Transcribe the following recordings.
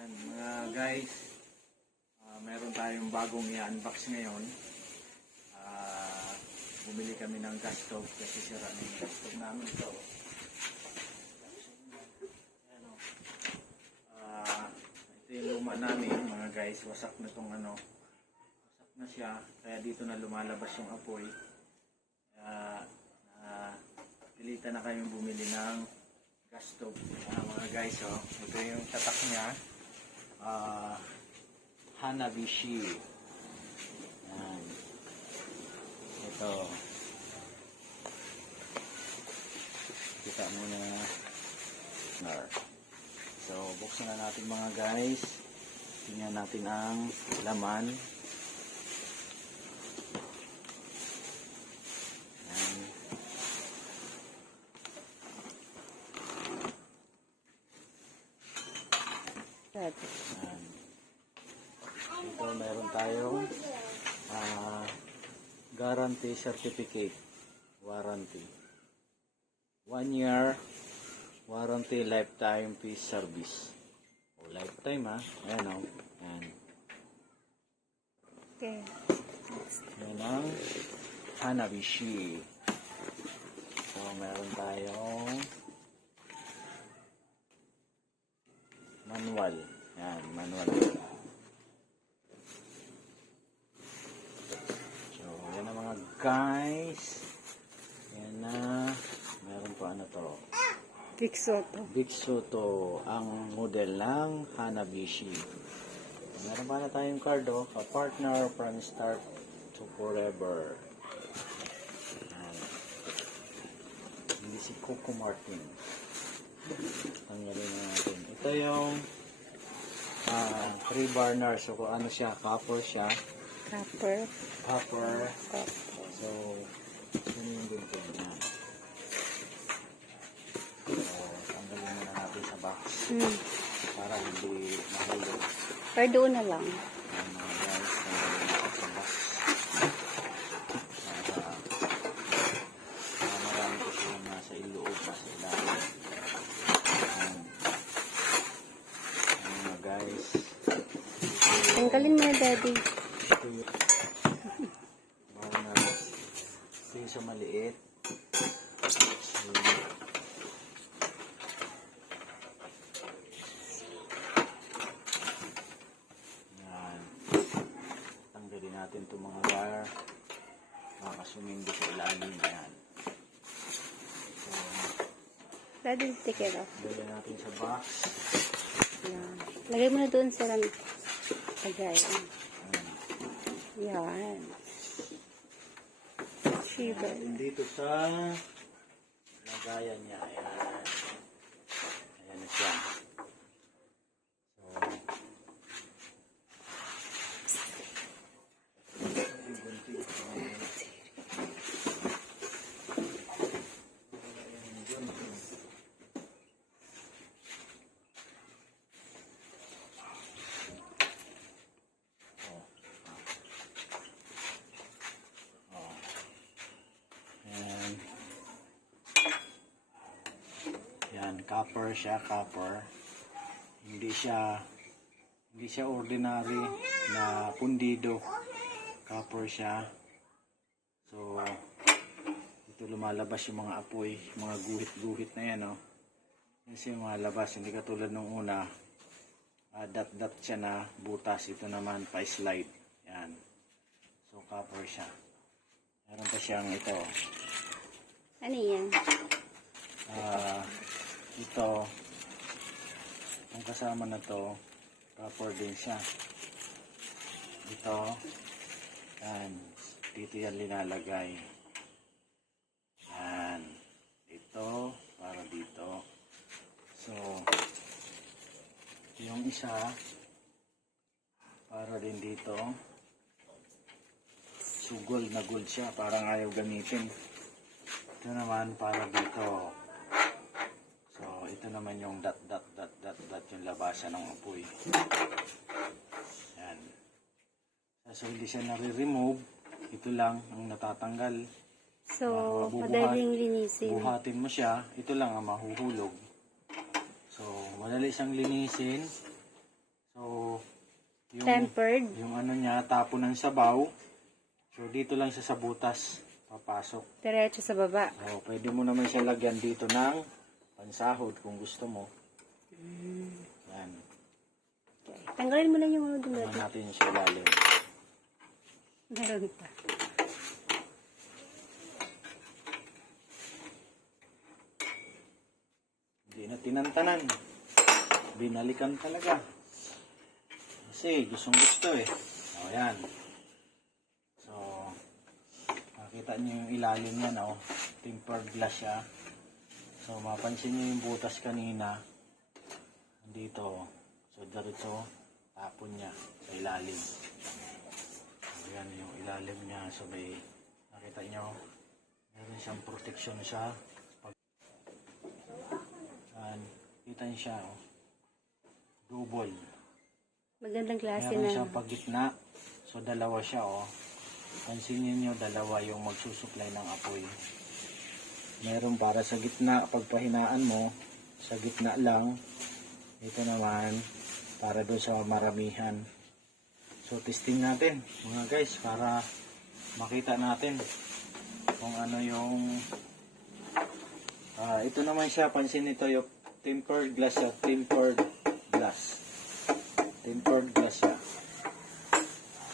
Yan, mga guys, meron tayong bagong i-unbox ngayon. Bumili kami ng gas stove kasi sira na yung gas stove namin ito. Yan, ito yung luma namin mga guys, wasak na itong wasak na siya, kaya dito na lumalabas yung apoy. Pilitan na kayong bumili ng gas stove. Mga guys, ito yung tatak niya. Hanabishi. Yan. Ito. Kita muna. So, buksan na natin mga guys. Tingnan natin ang laman. Ito meron tayong guarantee certificate, warranty, 1 year warranty, lifetime peace service. Lifetime ayan ayan. Okay. Yan ang Hanabishi. So meron tayong manual. Yan, manual. So, yan na mga guys. Yan na. Meron pa to. Big Soto. Big Soto. Ang model ng Hanabishi. Meron pa na tayong card, ka-partner from start to forever. Yan. Hindi si Coco Martin. Tanggalin na natin. Ito yung 3 burner. So, kung ano siya, copper siya. Copper. So, yun yung dito niya. So, tanggalin na natin sa box. Para hindi mahulog. Pero doon na lang. Ayan mga guys, tanggalin natin sa box. Para marami kasi yung nasa iloob, nasa ilalim. Guys, tanggalin mo na, Daddy. ito yung mga sa maliit. So, yan. Tanggalin natin itong mga wire. Makasumindi sa ilalim. Yan. So, Daddy, take it off. tanggalin natin sa box. Yan. Lagay mo na doon sa lagay. Yan. Shiver. Dito sa lagayan niya. Ayan. Ayan na siya. Yan, copper siya, copper. Hindi siya ordinary na pundido. Copper siya. So, ito lumalabas yung mga apoy, mga guhit-guhit na yan, Kasi yung mga labas, hindi katulad nung una, dot-dot siya na butas. Ito naman, pa-slide. Yan. So, copper siya. Meron pa siyang ito. Ano yan? Ito, ang kasama na to, copper din siya. Ito, yan, dito yan linalagay. Yan, ito, para dito. So, yung isa, para din dito. So, gold na gold siya, parang ayaw gamitin. Ito naman, para dito. So, ito naman yung dot yung labasan ng apoy. Yan. So, hindi siya nare-remove. Ito lang ang natatanggal. So, madaling linisin. Buhatin mo siya. Ito lang ang mahuhulog. So, madali siyang linisin. So, yung, Tempered. yung ano niya, tapo ng sabaw. So, dito lang siya sa butas. Papasok. Diretso sa baba. So, pwede mo naman siya lagyan dito ng pansahod kung gusto mo. Yan. Okay. Tanggalin mo lang yung ano dun. Tama natin yung sa ilalim. Meron pa. Hindi na tinantanan. Binalikan talaga. Kasi gustong gusto eh. O yan. So, makita niyo yung ilalim niya, no? Tempered glass siya. So, mapansin niyo yung butas kanina. Dito. So, dito tapon niya sa ilalim. So, yan yung ilalim niya. So, may nakita niyo meron siyang protection siya. Yan. Kita niyo siya, oh. Double. Magandang klase Meron na. siyang pagitna. So, dalawa siya, oh. Pansinin nyo, dalawa yung magsusupply ng apoy. Meron para sa gitna, pagpahinaan mo, sa gitna lang. Ito naman, para doon sa maramihan. So, testing natin, mga guys, para makita natin kung ano yung... ito naman siya, pansin nito yung tempered glass siya, tempered glass. Tempered glass siya.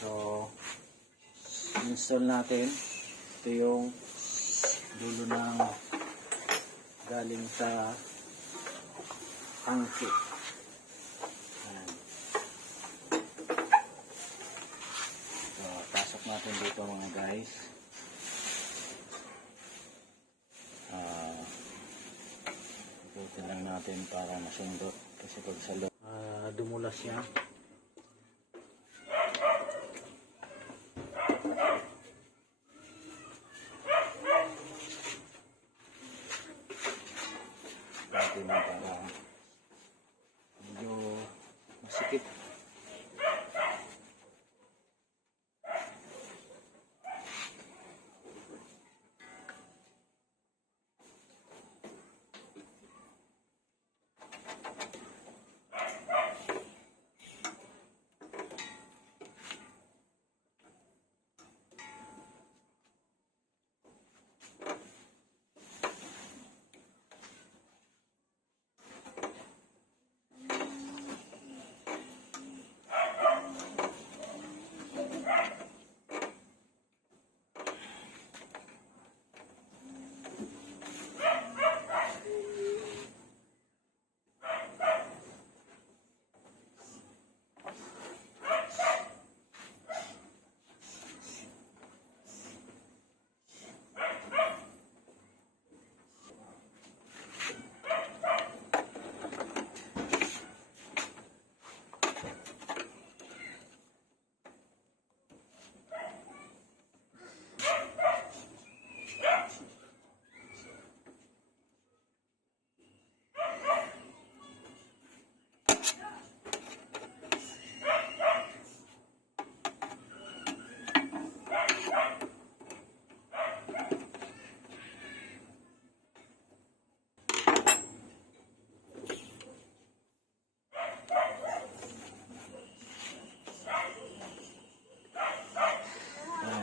So, install natin. Ito yung dulo ng galing sa tangke. Ayan. So, pasok natin dito mga guys. Ikutin lang natin para masundot. Kasi pag sa loob, dumulas siya. Natin na para medyo masikip.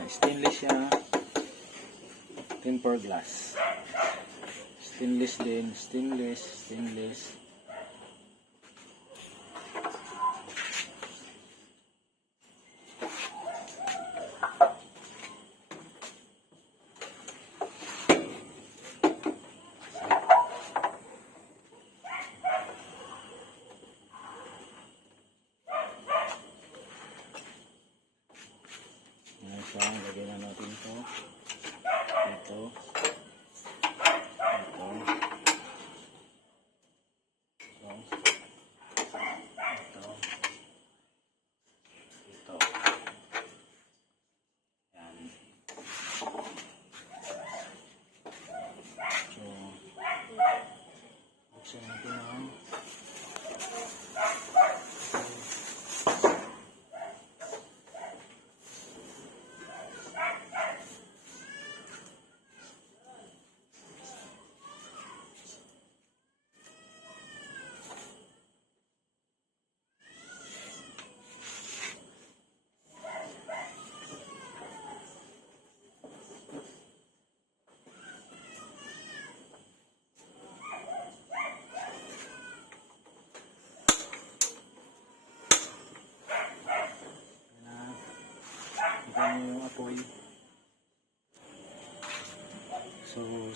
Stainless siya. Tempered glass. Stainless din. Stainless. So, lagyan na natin ito. Ito.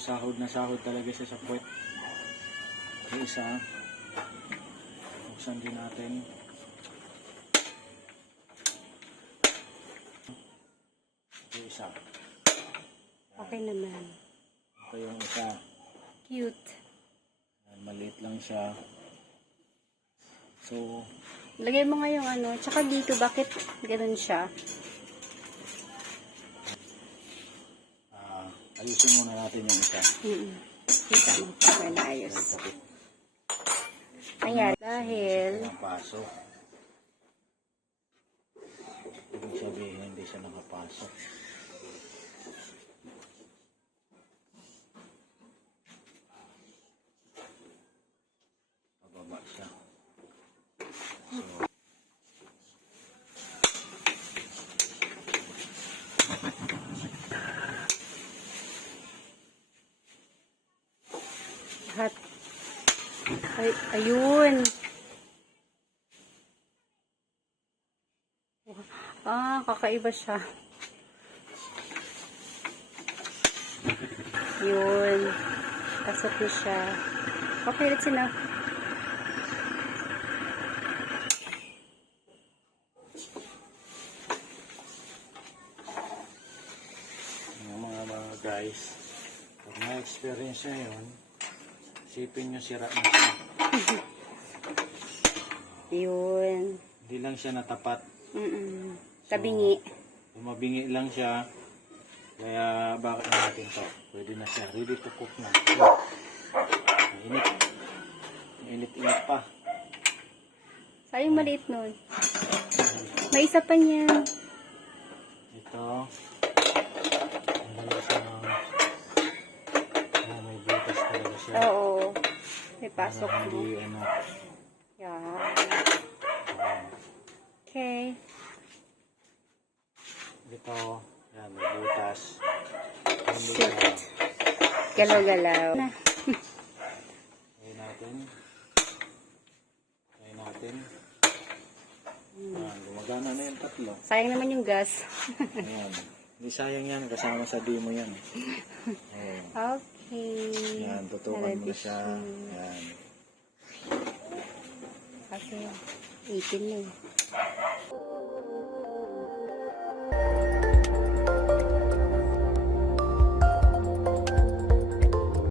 sahod na sahod talaga siya sa puwet. Yung isa, buksan din natin. Yung isa. Okay naman. Ito yung isa. Cute. Yan, maliit lang siya. So, Lagay mo nga yung ano. Tsaka dito, bakit ganun siya? ayusin muna natin yung isa. Kita mo pa na ayos. Ayan, dahil Nakapasok. Ibig sabihin, hindi siya nakapasok. Pababa siya. So, lahat. Ay, ayun. Kakaiba siya. Yun. Pasok na siya. Okay, let's see na. mga guys, pag na-experience nyo yun, isipin nyo sira na siya. Yun. Hindi lang siya natapat. Kabingi. Mabingi lang siya. Kaya bakit natin to? Pwede na siya. Ready to cook na. Init. Init pa. Sayang maliit nun. May isa pa niya. Ito. Ang dala siya ng may butas talaga siya. Oo. May pasok mo. Hindi ano. Yan. Okay. Ito. Yan, may butas. Hindi Sit. siya. Galaw-galaw. Try natin. Yan, gumagana na yung tatlo. Sayang naman yung gas. Ayan. Hindi sayang yan. Kasama sa demo yan. Ayan. Okay. Yan, tutukan mo na siya. Yan. Kasi, 18 na eh.